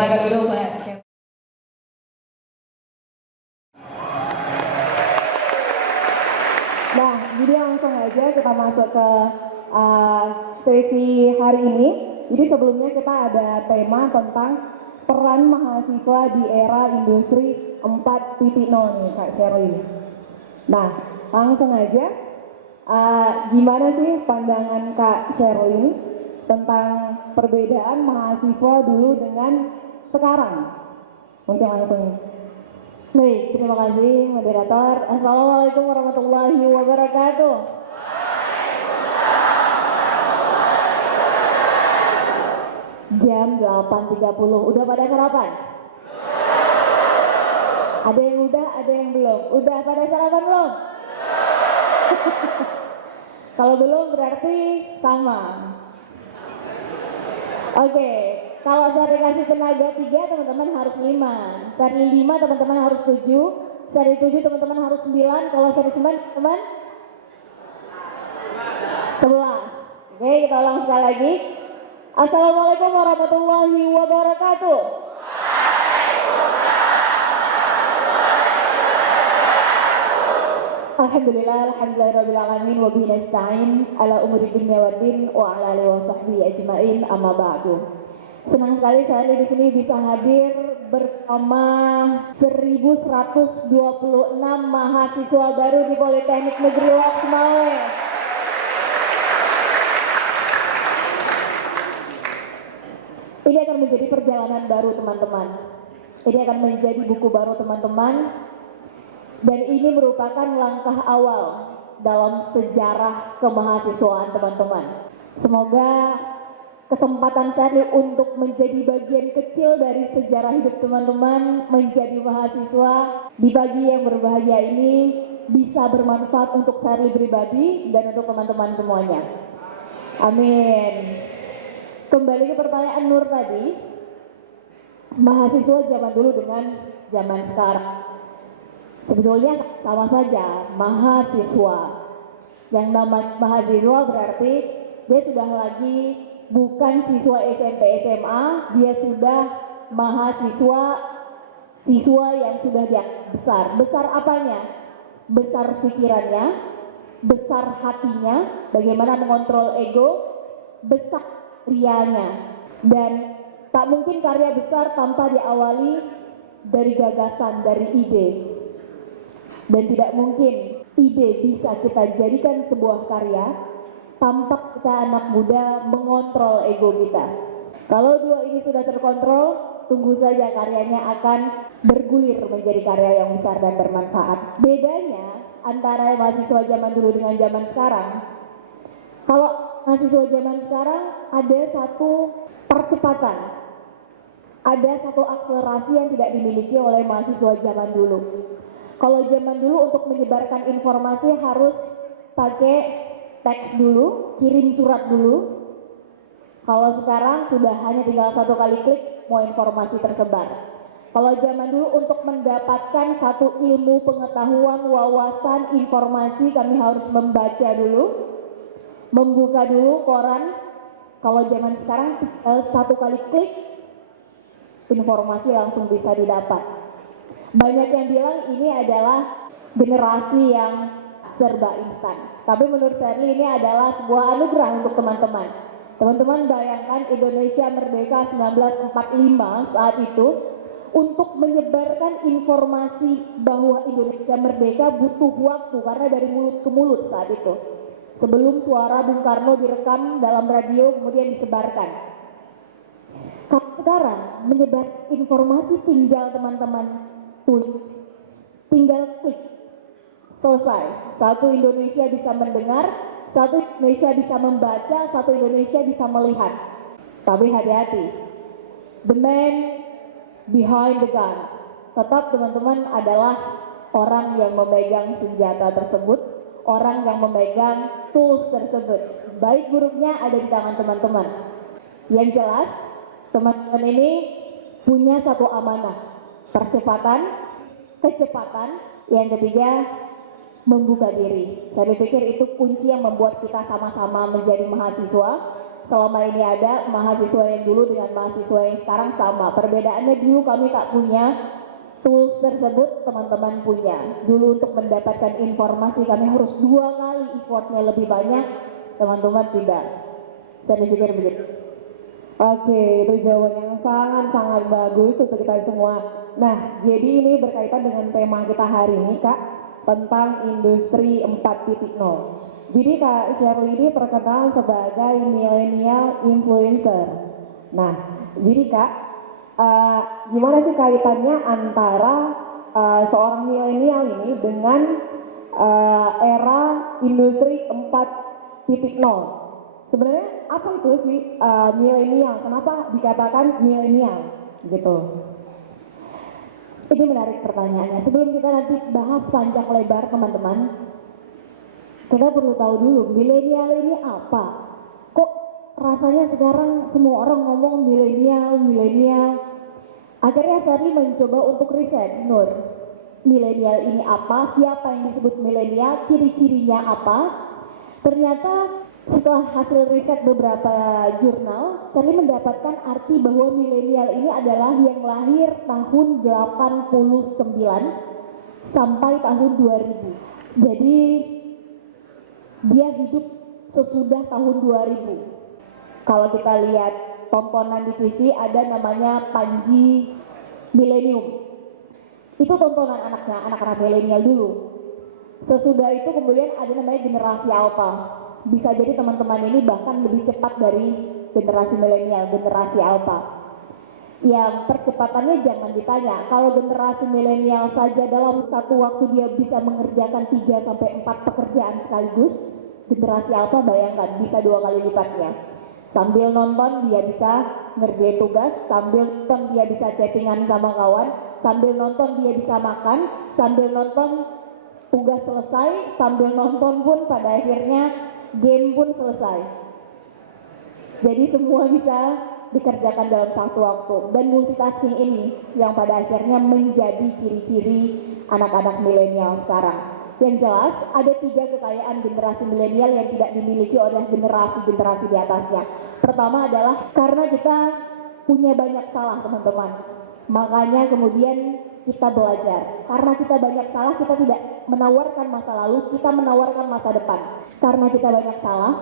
silakan dulu Mbak. Nah, jadi langsung aja kita masuk ke sesi hari ini. Jadi sebelumnya kita ada tema tentang peran mahasiswa di era industri 4.0 nih Kak Sherly. Nah, langsung aja, gimana sih pandangan Kak Sherly tentang perbedaan mahasiswa dulu dengan sekarang? Mungkin langsung. Baik, terima kasih moderator. Assalamualaikum warahmatullahi wabarakatuh. Jam 8.30, udah pada sarapan? Ada yang udah, ada yang belum. Udah pada sarapan belum? Kalau belum berarti sama. Oke, kalau saya dikasih tenaga 3, teman-teman harus 5. Seri 5 teman-teman harus 7. Seri 7 teman-teman harus 9. Kalau seri 9 teman 11. Oke, kita ulang sekali lagi. Assalamualaikum warahmatullahi wabarakatuh. Alhamdulillahirrahmanirrahim wa bihi nasta'in ala umuri dunya waddin wa ala alihi wa sahbihi ajma'in amma ba'du. Senang sekali saya di sini bisa hadir bersama 1126 mahasiswa baru di Politeknik Negeri Lok Sumawe. Ini akan menjadi perjalanan baru teman-teman. Ini akan menjadi buku baru teman-teman. Dan ini merupakan langkah awal dalam sejarah kemahasiswaan teman-teman. Semoga kesempatan saya untuk menjadi bagian kecil dari sejarah hidup teman-teman menjadi mahasiswa di pagi yang berbahagia ini bisa bermanfaat untuk saya pribadi dan untuk teman-teman semuanya. Amin. Kembali ke pertanyaan Nur tadi, mahasiswa zaman dulu dengan zaman sekarang. Sebetulnya sama saja, mahasiswa. Yang namanya mahasiswa berarti dia sudah lagi bukan siswa SMP SMA, dia sudah mahasiswa, siswa yang sudah dia besar. Besar apanya? Besar pikirannya, besar hatinya, bagaimana mengontrol ego, besar rianya. Dan tak mungkin karya besar tanpa diawali dari gagasan, dari ide. Dan tidak mungkin ide bisa kita jadikan sebuah karya tanpa kita anak muda mengontrol ego kita. Kalau dua ini sudah terkontrol, tunggu saja karyanya akan bergulir menjadi karya yang besar dan bermanfaat. Bedanya antara mahasiswa zaman dulu dengan zaman sekarang, kalau mahasiswa zaman sekarang ada satu percepatan, ada satu akselerasi yang tidak dimiliki oleh mahasiswa zaman dulu. Kalau zaman dulu untuk menyebarkan informasi harus pakai teks dulu, kirim surat dulu. Kalau sekarang sudah hanya tinggal satu kali klik, mau informasi tersebar. Kalau zaman dulu untuk mendapatkan satu ilmu, pengetahuan, wawasan, informasi, kami harus membaca dulu, membuka dulu koran. Kalau zaman sekarang tinggal satu kali klik, informasi langsung bisa didapat. Banyak yang bilang ini adalah generasi yang serba instan. Tapi menurut saya ini adalah sebuah anugerah untuk teman-teman. Teman-teman bayangkan Indonesia merdeka 1945 saat itu, untuk menyebarkan informasi bahwa Indonesia merdeka butuh waktu karena dari mulut ke mulut saat itu. Sebelum suara Bung Karno direkam dalam radio kemudian disebarkan. Kalau sekarang menyebar informasi tinggal teman-teman tulis, tinggal klik, selesai. Satu Indonesia bisa mendengar, satu Indonesia bisa membaca, satu Indonesia bisa melihat. Tapi hati-hati, the man behind the gun tetap teman-teman adalah orang yang memegang senjata tersebut, orang yang memegang tools tersebut. Baik buruknya ada di tangan teman-teman. Yang jelas, teman-teman ini punya satu amanah. Percepatan, kecepatan, yang ketiga membuka diri. Saya pikir itu kunci yang membuat kita sama-sama menjadi mahasiswa, selama ini ada mahasiswa yang dulu dengan mahasiswa yang sekarang sama. Perbedaannya dulu kami tak punya tools tersebut, teman-teman punya. Dulu untuk mendapatkan informasi kami harus 2 kali effortnya lebih banyak, teman-teman tidak. Saya pikir begitu. Oke, itu jawaban yang sangat-sangat bagus untuk kita semua. Nah, jadi ini berkaitan dengan tema kita hari ini, Kak, tentang industri 4.0. Jadi Kak Shirley ini terkenal sebagai millennial influencer. Nah, jadi Kak, gimana sih kaitannya antara seorang milenial ini dengan era industri 4.0? Sebenarnya apa itu sih milenial? Kenapa dikatakan milenial gitu? Ini menarik pertanyaannya. Sebelum kita nanti bahas panjang lebar, teman-teman, kita perlu tahu dulu milenial ini apa. Kok rasanya sekarang semua orang ngomong milenial. Akhirnya saya mencoba untuk riset, Nur. Milenial ini apa? Siapa yang disebut milenial? Ciri-cirinya apa? Ternyata setelah hasil riset beberapa jurnal, saya mendapatkan arti bahwa milenial ini adalah yang lahir tahun 89 sampai tahun 2000. Jadi dia hidup sesudah tahun 2000. Kalau kita lihat tontonan di TV ada namanya Panji Millennium. Itu tontonan anak-anak milenial dulu. Sesudah itu kemudian ada namanya generasi Alpha. Bisa jadi teman-teman ini bahkan lebih cepat dari generasi milenial, generasi Alpha. Yang percepatannya jangan ditanya. Kalau generasi milenial saja dalam satu waktu dia bisa mengerjakan 3 sampai 4 pekerjaan sekaligus, generasi Alpha bayangkan bisa 2 kali lipatnya. Sambil nonton dia bisa ngerjain tugas, sambil nonton dia bisa chattingan sama kawan, sambil nonton dia bisa makan, sambil nonton tugas selesai, sambil nonton pun pada akhirnya game pun selesai. Jadi semua bisa dikerjakan dalam satu waktu. Dan multitasking ini yang pada akhirnya menjadi ciri-ciri anak-anak milenial sekarang. Yang jelas ada 3 kekayaan generasi milenial yang tidak dimiliki oleh generasi-generasi di atasnya. Pertama adalah karena kita punya banyak salah, teman-teman. Makanya kemudian kita belajar. Karena kita banyak salah, kita tidak menawarkan masa lalu, kita menawarkan masa depan. Karena kita banyak salah,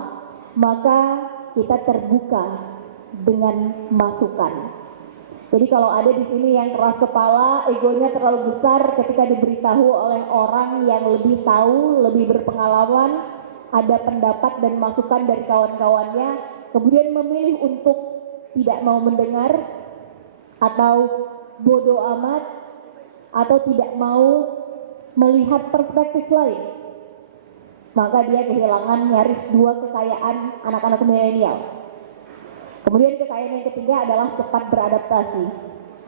maka kita terbuka dengan masukan. Jadi kalau ada di sini yang keras kepala, egonya terlalu besar ketika diberitahu oleh orang yang lebih tahu, lebih berpengalaman, ada pendapat dan masukan dari kawan-kawannya, kemudian memilih untuk tidak mau mendengar, atau bodoh amat, atau tidak mau melihat perspektif lain, maka dia kehilangan nyaris 2 kekayaan anak-anak milenial. Kemudian kekayaan yang ketiga adalah cepat beradaptasi.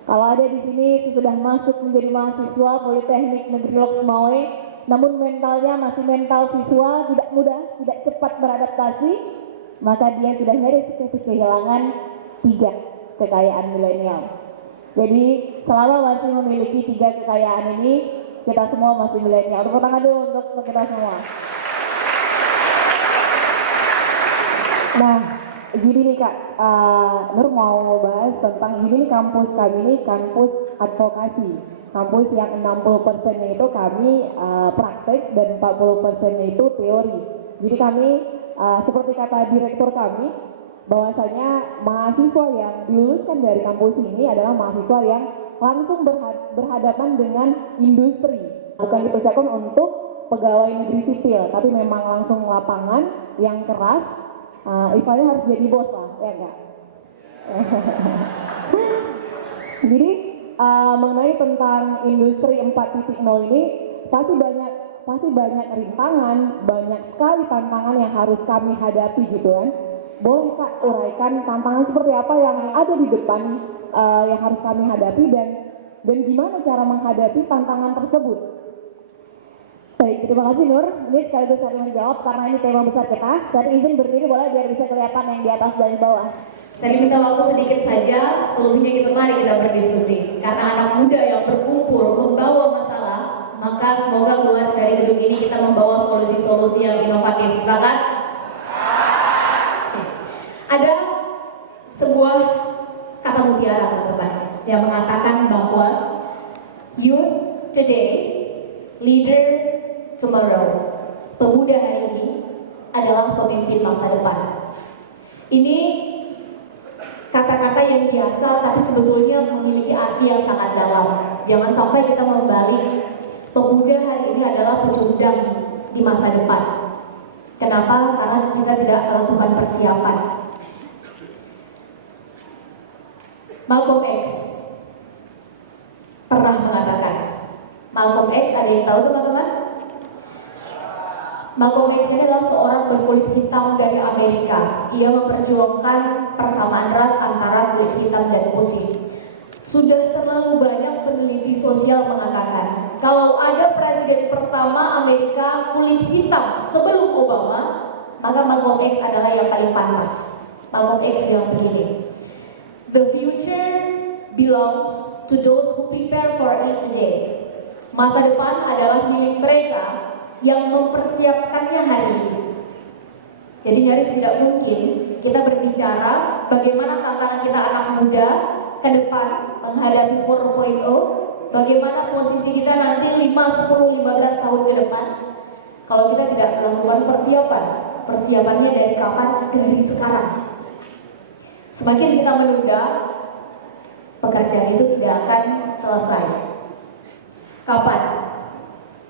Kalau ada di sini sudah masuk menjadi mahasiswa Politeknik Negeri Lok Sumawe, namun mentalnya masih mental siswa, tidak mudah, tidak cepat beradaptasi, maka dia sudah nyaris kehilangan 3 kekayaan milenial. Jadi selama masih memiliki 3 kekayaan ini, kita semua masih milenial. Tepuk tangan dulu untuk kita semua. Nah, jadi nih Kak, Nur mau bahas tentang ini kampus kami ini kampus advokasi. Kampus yang 60%-nya itu kami praktek dan 40%-nya itu teori. Jadi kami seperti kata direktur kami, bahwasanya mahasiswa yang diluluskan dari kampus ini adalah mahasiswa yang langsung berhadapan dengan industri. Bukan dipersiapkan untuk pegawai negeri sipil, tapi memang langsung lapangan yang keras. Istilahnya harus jadi bos lah, ya enggak? Jadi mengenai tentang industri 4.0 ini pasti banyak rintangan, banyak sekali tantangan yang harus kami hadapi gitu kan. Boleh Kak uraikan tantangan seperti apa yang ada di depan yang harus kami hadapi dan gimana cara menghadapi tantangan tersebut? Baik, terima kasih Nur. Ini sekaligus saya menjawab karena ini tema besar kita. Saya izin berdiri boleh biar bisa kelihatan yang di atas dan di bawah. Saya minta waktu sedikit saja, selebihnya kita mari kita berdiskusi. Karena anak muda yang berkumpul membawa masalah, maka semoga keluar dari gedung ini kita membawa solusi-solusi yang inovatif. Sepakat? Ada sebuah kata mutiara teman-teman yang mengatakan bahwa youth today, leader tomorrow. Pemuda hari ini adalah pemimpin masa depan. Ini kata-kata yang biasa tapi sebetulnya memiliki arti yang sangat dalam. Jangan sampai kita membalik. Pemuda hari ini adalah pecundang di masa depan. Kenapa? Karena kita tidak melakukan persiapan. Malcolm X pernah mengatakan, Malcolm X ada yang tahu teman-teman? Malcolm X ini adalah seorang berkulit hitam dari Amerika. Ia memperjuangkan persamaan ras antara kulit hitam dan putih. Sudah terlalu banyak peneliti sosial mengatakan kalau ada presiden pertama Amerika kulit hitam sebelum Obama, maka Malcolm X adalah yang paling pantas. Malcolm X bilang begini, "The future belongs to those who prepare for it today." Masa depan adalah milik mereka yang mempersiapkannya hari ini. Jadi nyaris tidak mungkin kita berbicara bagaimana tantangan kita anak muda ke depan menghadapi 4.0, bagaimana posisi kita nanti 5, 10, 15 tahun ke depan kalau kita tidak melakukan persiapan. Persiapannya dari kapan? Dari sekarang. Semakin kita menunda, pekerjaan itu tidak akan selesai. Kapan?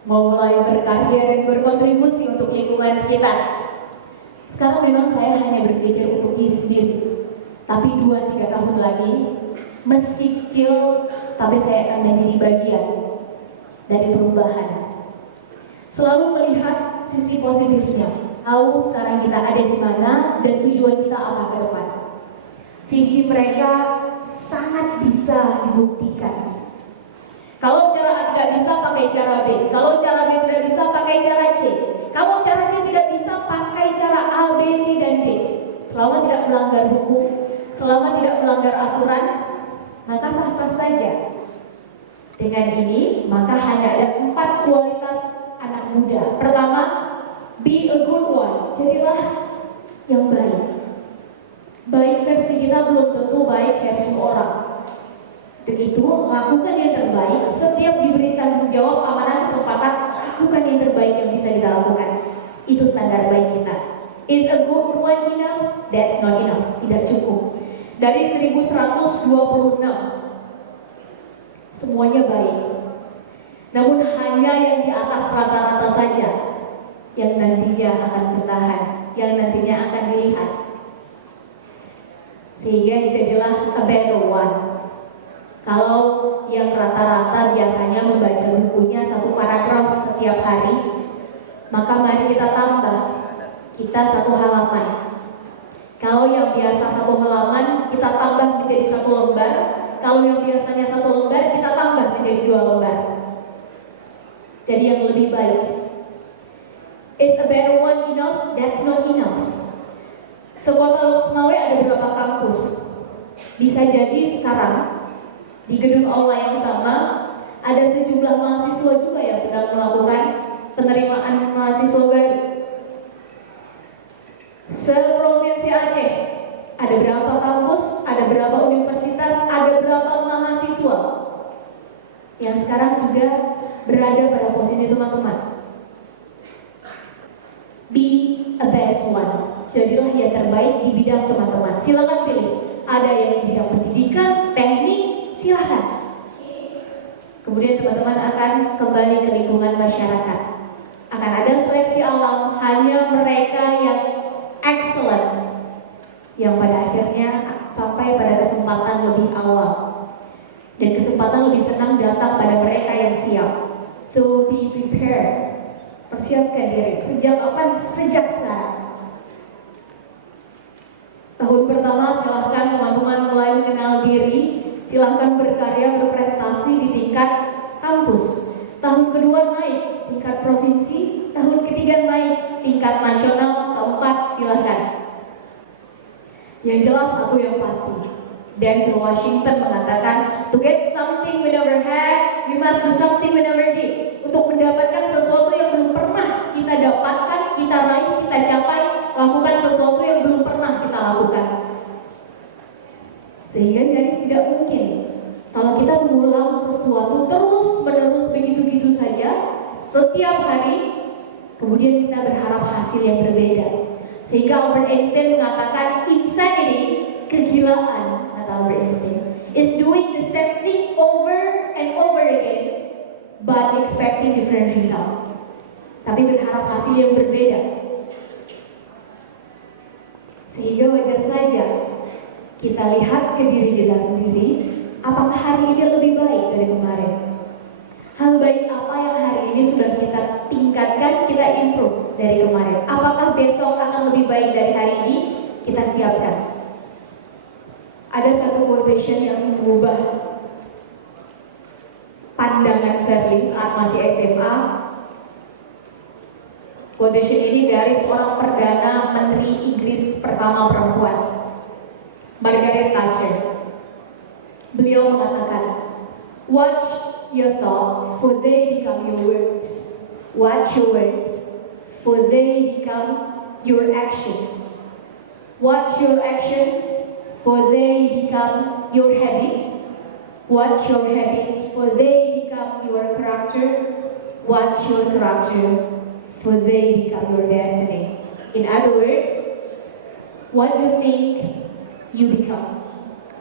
Mau mulai berkarya dan berkontribusi untuk lingkungan sekitar. Sekarang memang saya hanya berpikir untuk diri sendiri. Tapi 2-3 tahun lagi, meski kecil, tapi saya akan menjadi bagian dari perubahan. Selalu melihat sisi positifnya. Tahu sekarang kita ada di mana dan tujuan kita apa ke depan. Visi mereka sangat bisa dibuktikan. Kalau cara A tidak bisa, pakai cara B. Kalau cara B tidak bisa, pakai cara C. Kalau cara C tidak bisa, pakai cara A, B, C, dan D. Selama tidak melanggar hukum, selama tidak melanggar aturan, maka sah-sah saja. Dengan ini, maka hanya ada 4 kualitas anak muda. Pertama, be a good one. Jadilah yang baik. Baik versi kita belum tentu baik versi orang. Begitu, lakukan yang terbaik. Setiap diberi tanggung jawab, amanah, kesempatan, lakukan yang terbaik yang bisa kita lakukan. Itu standar baik kita. Is a good one enough? That's not enough. Tidak cukup. Dari 1126, semuanya baik. Namun hanya yang di atas rata-rata saja yang nantinya akan bertahan, yang nantinya akan dilihat. Sehingga jadilah a better one. Kalau yang rata-rata biasanya membaca bukunya 1 paragraf setiap hari, maka mari kita tambah, kita 1 halaman. Kalau yang biasa 1 halaman, kita tambah menjadi 1 lembar. Kalau yang biasanya 1 lembar, kita tambah menjadi 2 lembar. Jadi yang lebih baik. Is a better one enough? That's not enough. Sekota Loksmawe ada berapa kampus? Bisa jadi sekarang di gedung aula yang sama ada sejumlah mahasiswa juga yang sedang melakukan penerimaan mahasiswa baru. Se-Provinsi Aceh ada berapa kampus, ada berapa universitas, ada berapa mahasiswa yang sekarang juga berada pada posisi teman-teman. Be a best one. Jadilah yang terbaik di bidang teman-teman. Silakan pilih. Ada yang di bidang pendidikan, teknik, silakan. Kemudian teman-teman akan kembali ke lingkungan masyarakat. Akan ada seleksi alam, hanya mereka yang excellent yang pada akhirnya sampai pada kesempatan lebih awal. Dan kesempatan lebih senang datang pada mereka yang siap. So be prepared. Persiapkan diri. Sejak kapan? Sejak sekarang. Tahun pertama silahkan teman-teman mulai mengenal diri, silahkan berkarya berprestasi di tingkat kampus. Tahun kedua naik tingkat provinsi, tahun ketiga naik tingkat nasional, keempat silahkan. Yang jelas satu yang pasti, Denzel Washington mengatakan, to get something we never had, we must do something we never did. Untuk mendapatkan sesuatu yang belum pernah kita dapatkan, kita raih, kita capai, lakukan sesuatu yang belum pernah kita lakukan. Sehingga nyaris tidak mungkin kalau kita mengulang sesuatu terus-menerus begitu-begitu saja setiap hari, kemudian kita berharap hasil yang berbeda. Sehingga Albert Einstein mengatakan insanity, kegilaan, kata Albert Einstein, is doing the same thing over and over again but expecting different result. Tapi berharap hasil yang berbeda. Sehingga wajar saja kita lihat ke diri kita sendiri, apakah hari ini lebih baik dari kemarin? Hal baik apa yang hari ini sudah kita tingkatkan, kita improve dari kemarin? Apakah besok akan lebih baik dari hari ini? Kita siapkan. Ada satu quotation yang mengubah pandangan Sherlyn saat masih SMA. Quotation ini dari seorang Perdana Menteri Inggris pertama perempuan, Margaret Thatcher. Beliau mengatakan, watch your thought, for they become your words. Watch your words, for they become your actions. Watch your actions, for they become your habits. Watch your habits, for they become your character. Watch your character, for they become your destiny. In other words, what you think, you become.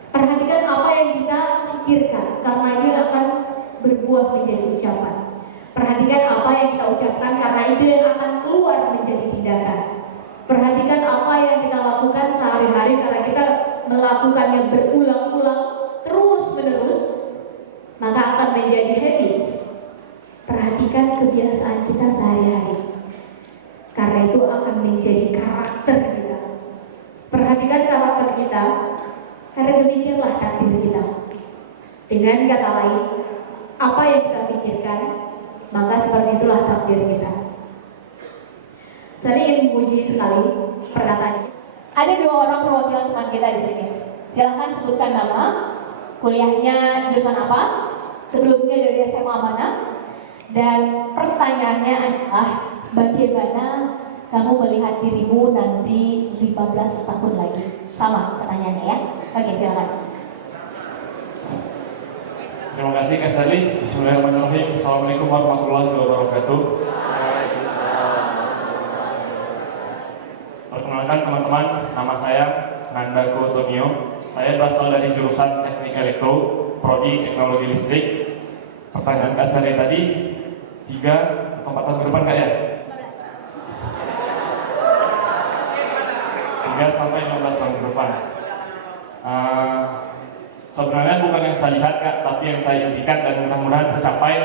Perhatikan apa yang kita pikirkan, karena itu akan berbuah menjadi ucapan. Perhatikan apa yang kita ucapkan, karena itu yang akan keluar menjadi tindakan. Perhatikan apa yang kita lakukan sehari-hari, karena kita melakukannya berulang-ulang terus-menerus, maka akan menjadi habits. Perhatikan kebiasaan kita sehari-hari, karena itu akan menjadi karakter kita. Perhatikan karakter kita, karena demikianlah takdir kita. Dengan kata lain, apa yang kita pikirkan, maka seperti itulah takdir kita. Saya ingin memuji sekali perkataan. Ada dua orang perwakilan teman kita di sini. Silahkan sebutkan nama, kuliahnya jurusan apa, sebelumnya dari SMA mana, dan pertanyaannya adalah bagaimana kamu melihat dirimu nanti 15 tahun lagi. Sama pertanyaannya ya. Oke, silakan. Terima kasih Kak Sally. Bismillahirrahmanirrahim. Assalamualaikum warahmatullahi wabarakatuh. Perkenalkan teman-teman, nama saya Nanda Tonio. Saya berasal dari jurusan Teknik Elektro, Prodi Teknologi Listrik. Pertanyaan Kak Sally tadi, 3 atau 4 tahun ke depan Kak ya? 3 sampai 15 tahun ke depan. Sebenarnya bukan yang saya lihat Kak, tapi yang saya impikan dan mudah-mudahan tercapai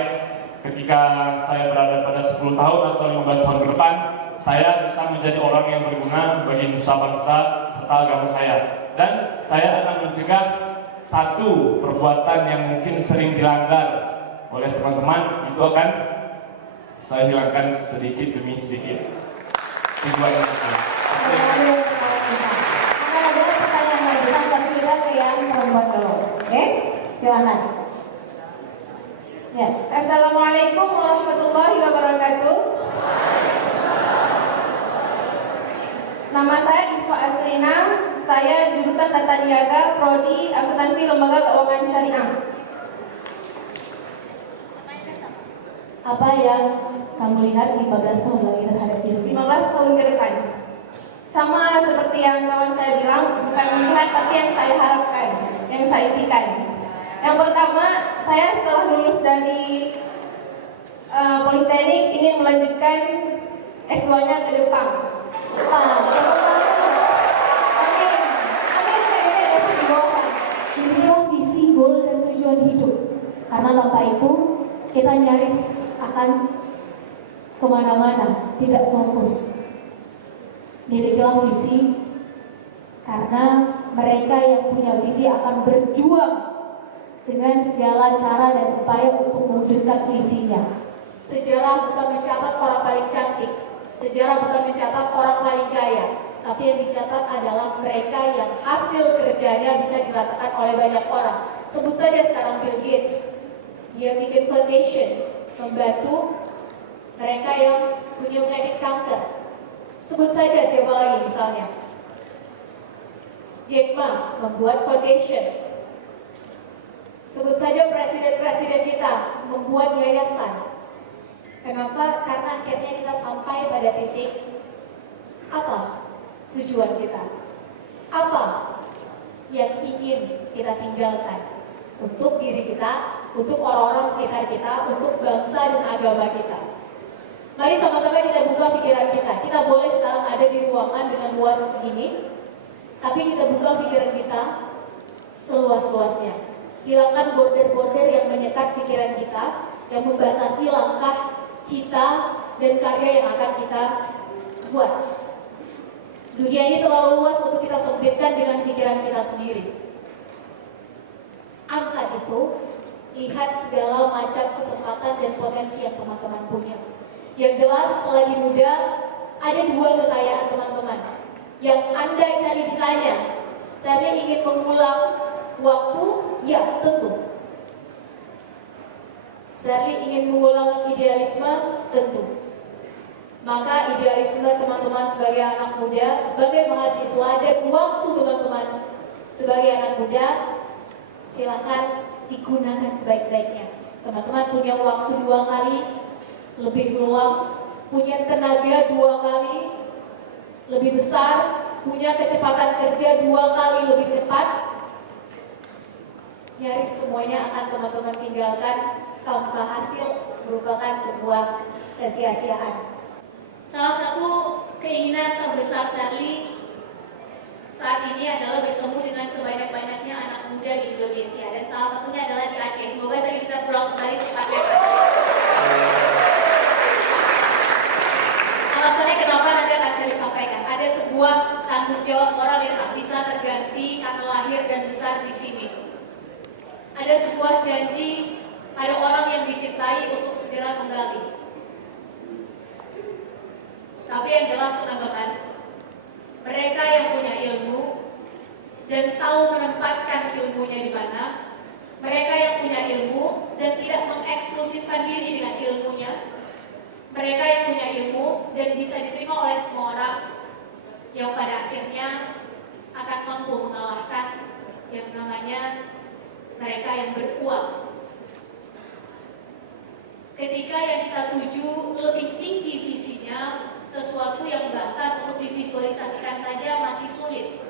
ketika saya berada pada 10 tahun atau 15 tahun ke depan, saya bisa menjadi orang yang berguna bagi nusa bangsa serta agama saya. Dan saya akan mencegah satu perbuatan yang mungkin sering dilanggar oleh teman-teman, itu akan saya hilangkan sedikit demi sedikit. Tujuan saya. Akan ada pertanyaan lanjutan, tapi kita ke yang perempuan dulu. Oke, silakan. Ya. Assalamualaikum warahmatullahi wabarakatuh. Nama saya Isfa Asrina. Saya jurusan Tata Niaga, Prodi Akuntansi Lembaga Keuangan Syariah. Apa yang kamu lihat 15 tahun lagi terhadap diri? 15 tahun ke depan. Sama seperti yang kawan saya bilang, bukan melihat tapi yang saya harapkan, yang saya impikan. Yang pertama, saya setelah lulus dari Politeknik ingin melanjutkan S2-nya ke Jepang. Inilah visi, goal, dan tujuan hidup. Karena tanpa itu kita nyaris akan kemana-mana, tidak fokus. Milikilah visi, karena mereka yang punya visi akan berjuang dengan segala cara dan upaya untuk mewujudkan visinya. Sejarah bukan mencatat orang paling cantik, sejarah bukan mencatat orang paling kaya, tapi yang dicatat adalah mereka yang hasil kerjanya bisa dirasakan oleh banyak orang. Sebut saja sekarang Bill Gates, dia bikin foundation membantu mereka yang punya penyakit kanker. Sebut saja siapa lagi misalnya. Jack Ma membuat foundation. Sebut saja presiden-presiden kita membuat yayasan. Kenapa? Karena akhirnya kita sampai pada titik apa tujuan kita? Apa yang ingin kita tinggalkan untuk diri kita, untuk orang-orang sekitar kita, untuk bangsa dan agama kita. Mari sama-sama kita buka pikiran kita. Kita boleh sekarang ada di ruangan dengan luas segini, tapi kita buka pikiran kita seluas-luasnya. Hilangkan border-border yang menyekat pikiran kita, yang membatasi langkah, cita, dan karya yang akan kita buat. Dunia ini terlalu luas untuk kita sempitkan dengan pikiran kita sendiri. Angkat itu, lihat segala macam kesempatan dan potensi yang teman-teman punya. Yang jelas, selagi muda, ada dua kekayaan teman-teman. Yang andai cari ditanya, saya ingin mengulang waktu, ya tentu. Saya ingin mengulang idealisme, tentu. Maka idealisme teman-teman sebagai anak muda, sebagai mahasiswa, dan waktu teman-teman sebagai anak muda, silakan digunakan sebaik-baiknya. Teman-teman punya waktu 2 kali lebih luang, punya tenaga 2 kali lebih besar, punya kecepatan kerja 2 kali lebih cepat. Nyaris semuanya akan teman-teman tinggalkan tanpa hasil, merupakan sebuah kesia-siaan. Salah satu keinginan terbesar Charlie saat ini adalah bertemu dengan sebanyak-banyaknya anak muda di Indonesia, dan salah satunya adalah di Aceh. Semoga saya bisa pulang kembali secepatnya. Alasannya kenapa nanti akan saya sampaikan. Ada sebuah tanggung jawab moral yang tak bisa terganti karena lahir dan besar di sini. Ada sebuah janji pada orang yang dicintai untuk segera kembali. Tapi yang jelas teman-teman, mereka yang punya ilmu dan tahu menempatkan ilmunya di mana, mereka yang punya ilmu dan tidak mengeksklusifkan diri dengan ilmunya, mereka yang punya ilmu dan bisa diterima oleh semua orang, yang pada akhirnya akan mampu mengalahkan yang namanya mereka yang beruang. Ketika yang kita tuju lebih tinggi visinya, sesuatu yang bahkan untuk divisualisasikan saja masih sulit,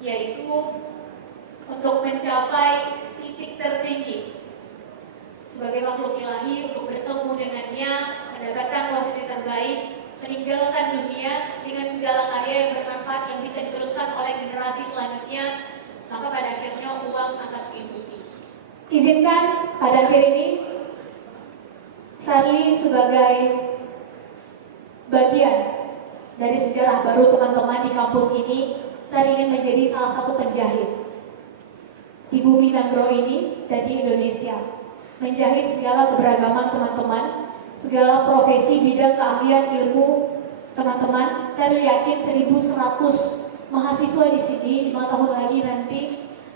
yaitu untuk mencapai titik tertinggi sebagai makhluk ilahi, untuk bertemu dengannya, mendapatkan posisi terbaik, meninggalkan dunia dengan segala karya yang bermanfaat yang bisa diteruskan oleh generasi selanjutnya, maka pada akhirnya uang akan mengikuti. Izinkan pada akhir ini Charlie sebagai bagian dari sejarah baru teman-teman di kampus ini, saya ingin menjadi salah satu penjahit di bumi Nanggro ini dan di Indonesia. Menjahit segala keberagaman teman-teman, segala profesi bidang keahlian ilmu teman-teman. Saya yakin 1.100 mahasiswa di sini 5 tahun lagi nanti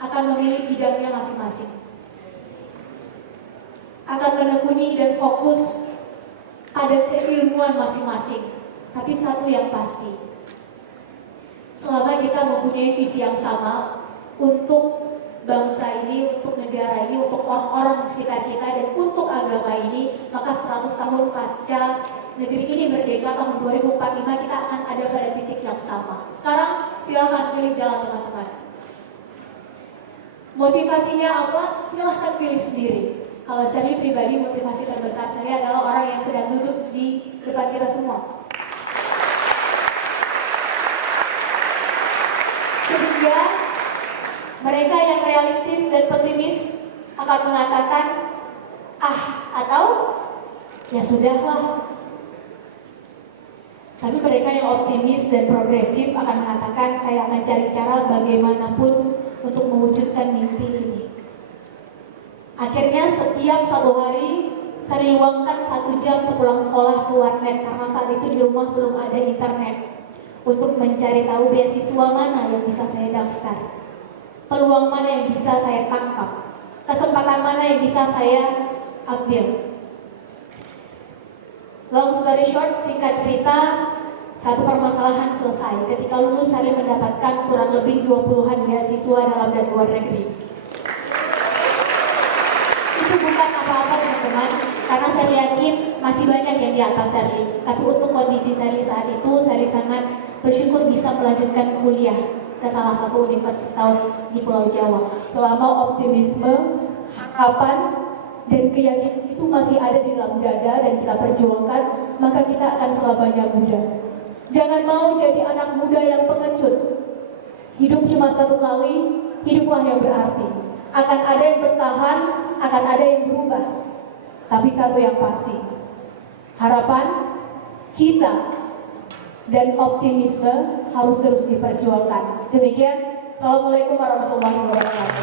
akan memilih bidangnya masing-masing, akan menekuni dan fokus pada keilmuan masing-masing. Tapi satu yang pasti, selama kita mempunyai visi yang sama untuk bangsa ini, untuk negara ini, untuk orang-orang di sekitar kita, dan untuk agama ini, maka 100 tahun pasca negeri ini merdeka tahun 2045 kita akan ada pada titik yang sama. Sekarang silakan pilih jalan teman-teman. Motivasinya apa? Silahkan pilih sendiri. Kalau saya pribadi, motivasi terbesar saya adalah orang yang sedang duduk di depan kita semua. Sehingga mereka yang realistis dan pesimis akan mengatakan, atau ya sudahlah. Tapi mereka yang optimis dan progresif akan mengatakan, saya akan cari cara bagaimanapun untuk mewujudkan mimpi ini. Akhirnya setiap 1 hari saya luangkan 1 jam sepulang sekolah ke warnet, karena saat itu di rumah belum ada internet, untuk mencari tahu beasiswa mana yang bisa saya daftar, peluang mana yang bisa saya tangkap, kesempatan mana yang bisa saya ambil. Long story short, singkat cerita, satu permasalahan selesai ketika lulus saya mendapatkan kurang lebih 20-an beasiswa dalam dan luar negeri. Itu bukan apa-apa teman-teman, karena saya yakin masih banyak yang di atas Sherly. Tapi untuk kondisi Sherly saat itu, Sherly sangat bersyukur bisa melanjutkan kuliah ke salah satu universitas di Pulau Jawa. Selama optimisme, harapan, dan keyakinan itu masih ada di dalam dada dan kita perjuangkan, maka kita akan selamanya muda. Jangan mau jadi anak muda yang pengecut. Hidup cuma satu kali, hiduplah yang berarti. Akan ada yang bertahan, akan ada yang berubah. Tapi satu yang pasti, harapan, cita, dan optimisme harus terus diperjuangkan. Demikian, Assalamualaikum warahmatullahi wabarakatuh.